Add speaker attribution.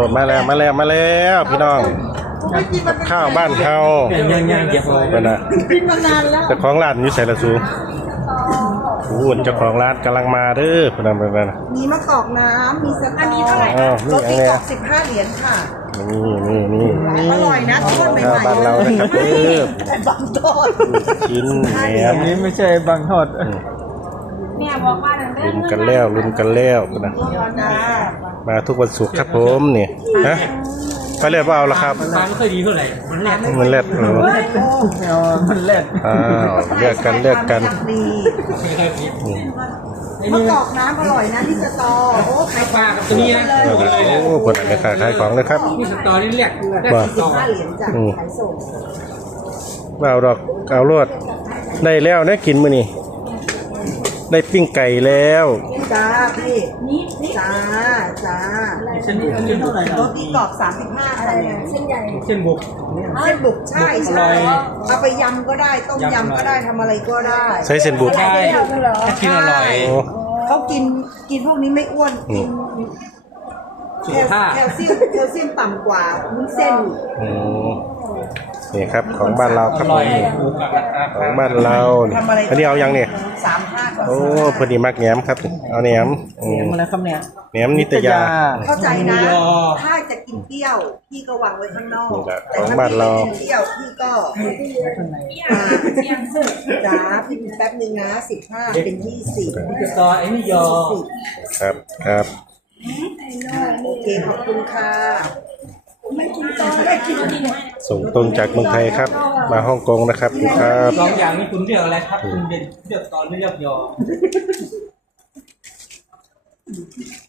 Speaker 1: มาแล้วพี่น้องกับข้าวบ้านเฮา
Speaker 2: ย่างเกี่ยวกับ
Speaker 1: เป็นนะ
Speaker 3: กินมานานแล้ว
Speaker 1: เจ้าของร้านอยู่ไสละสูเจ้าของร้านกำลังมาเด้อเป็นนะ
Speaker 3: มีมะกอกน้ำมีสตอ
Speaker 1: อ๋อนี่
Speaker 3: โร
Speaker 1: อัน
Speaker 3: ตี
Speaker 1: เนี้
Speaker 3: ก
Speaker 1: ย
Speaker 3: รอบ15 เหรียญค่ะ
Speaker 1: นี่
Speaker 3: อร่อยนะทอดใหม่
Speaker 1: ข้าวบ้านเรานะครับเด้อ
Speaker 3: แต่บางทอด
Speaker 1: ชิ้นแหน
Speaker 2: อั
Speaker 1: ม
Speaker 2: นนี้ไม่ใช่บางทอด
Speaker 1: ลุ้นกันแล้วเป็นนะ
Speaker 3: จ้า
Speaker 1: มาทุกวันศุกร์ครับผมนี่ฮะไปเรียบเอาละครับ
Speaker 2: ปลาไม่ค่อยดีเท่าไหร่มันแหลก
Speaker 1: มันเล็ด
Speaker 2: ไม่เอามันแหลก
Speaker 1: อ้าวเลือกกัน
Speaker 3: ดี
Speaker 2: ไม่ค่อยดี
Speaker 3: มะกอกน้ำอร่อยนะที่สตอโอ้ขาย
Speaker 2: ปลากับตัวนี้นะ
Speaker 1: โอ้ผลอะไรขายของเลยครับ
Speaker 2: นี่สตอนี่แหลกได้สตอ
Speaker 3: 15 เหรียญจ้ะขายส่ง
Speaker 1: เอาดอกเอาลวดได้แล้วได้กินมื้อนี้ได้ปิ้งไก่แล้ว
Speaker 3: จ้าพี่จ้า
Speaker 2: เส้นเท่าไหร่
Speaker 3: โรตีกรอบ35อะไรเนี่ยเส้นใหญ่
Speaker 2: เส้นบุก
Speaker 3: เส้นบุกใช่
Speaker 2: อร่อย
Speaker 3: เอาไปยำก็ได้ต้มยำก็ได้ทำอะไรก็ได้
Speaker 1: ใช้เส้นบุก
Speaker 2: ได้ถ้ากินอร่อย
Speaker 1: โอ้
Speaker 3: เขากินพวกนี้ไม่อ้วนกิน
Speaker 2: สุขภาพ
Speaker 3: แคลเซียมต่ำกว่าวุ้นเส้น
Speaker 1: อืมนี่ครับของบ้านเราครับผมของบ้านเราอันนี้เอายังเนี่ย
Speaker 3: 35 ก่อน
Speaker 1: โอ้พอดีมักแหนมครับเอาแหนม
Speaker 2: มันอะไรครับเนี่ย
Speaker 1: แหนมนิตยา
Speaker 3: เข้าใจนะ ถ้าจะกินเปรี้ยว พี่ก็วางไว้ข้างนอก
Speaker 1: นี่แหละ
Speaker 3: แต่
Speaker 1: ของ
Speaker 3: ถ้า
Speaker 1: บ้าน
Speaker 3: พี่
Speaker 1: เรา
Speaker 3: ไม่กินเปรี้ยวพี่ก็จ้าพี่แป๊บนึงนะ15เป็น20
Speaker 2: สตอไอ้นี่ยอ
Speaker 1: ครับครับ
Speaker 3: โอเคขอบคุณค่ะ
Speaker 1: ส่งตรงจากเมืองไทยครับ มาฮ่องกงนะครับครับ
Speaker 2: สองอย่างนี้คุณเลือกอะไรครับคุณเลือกตอนหรือเลือกยอ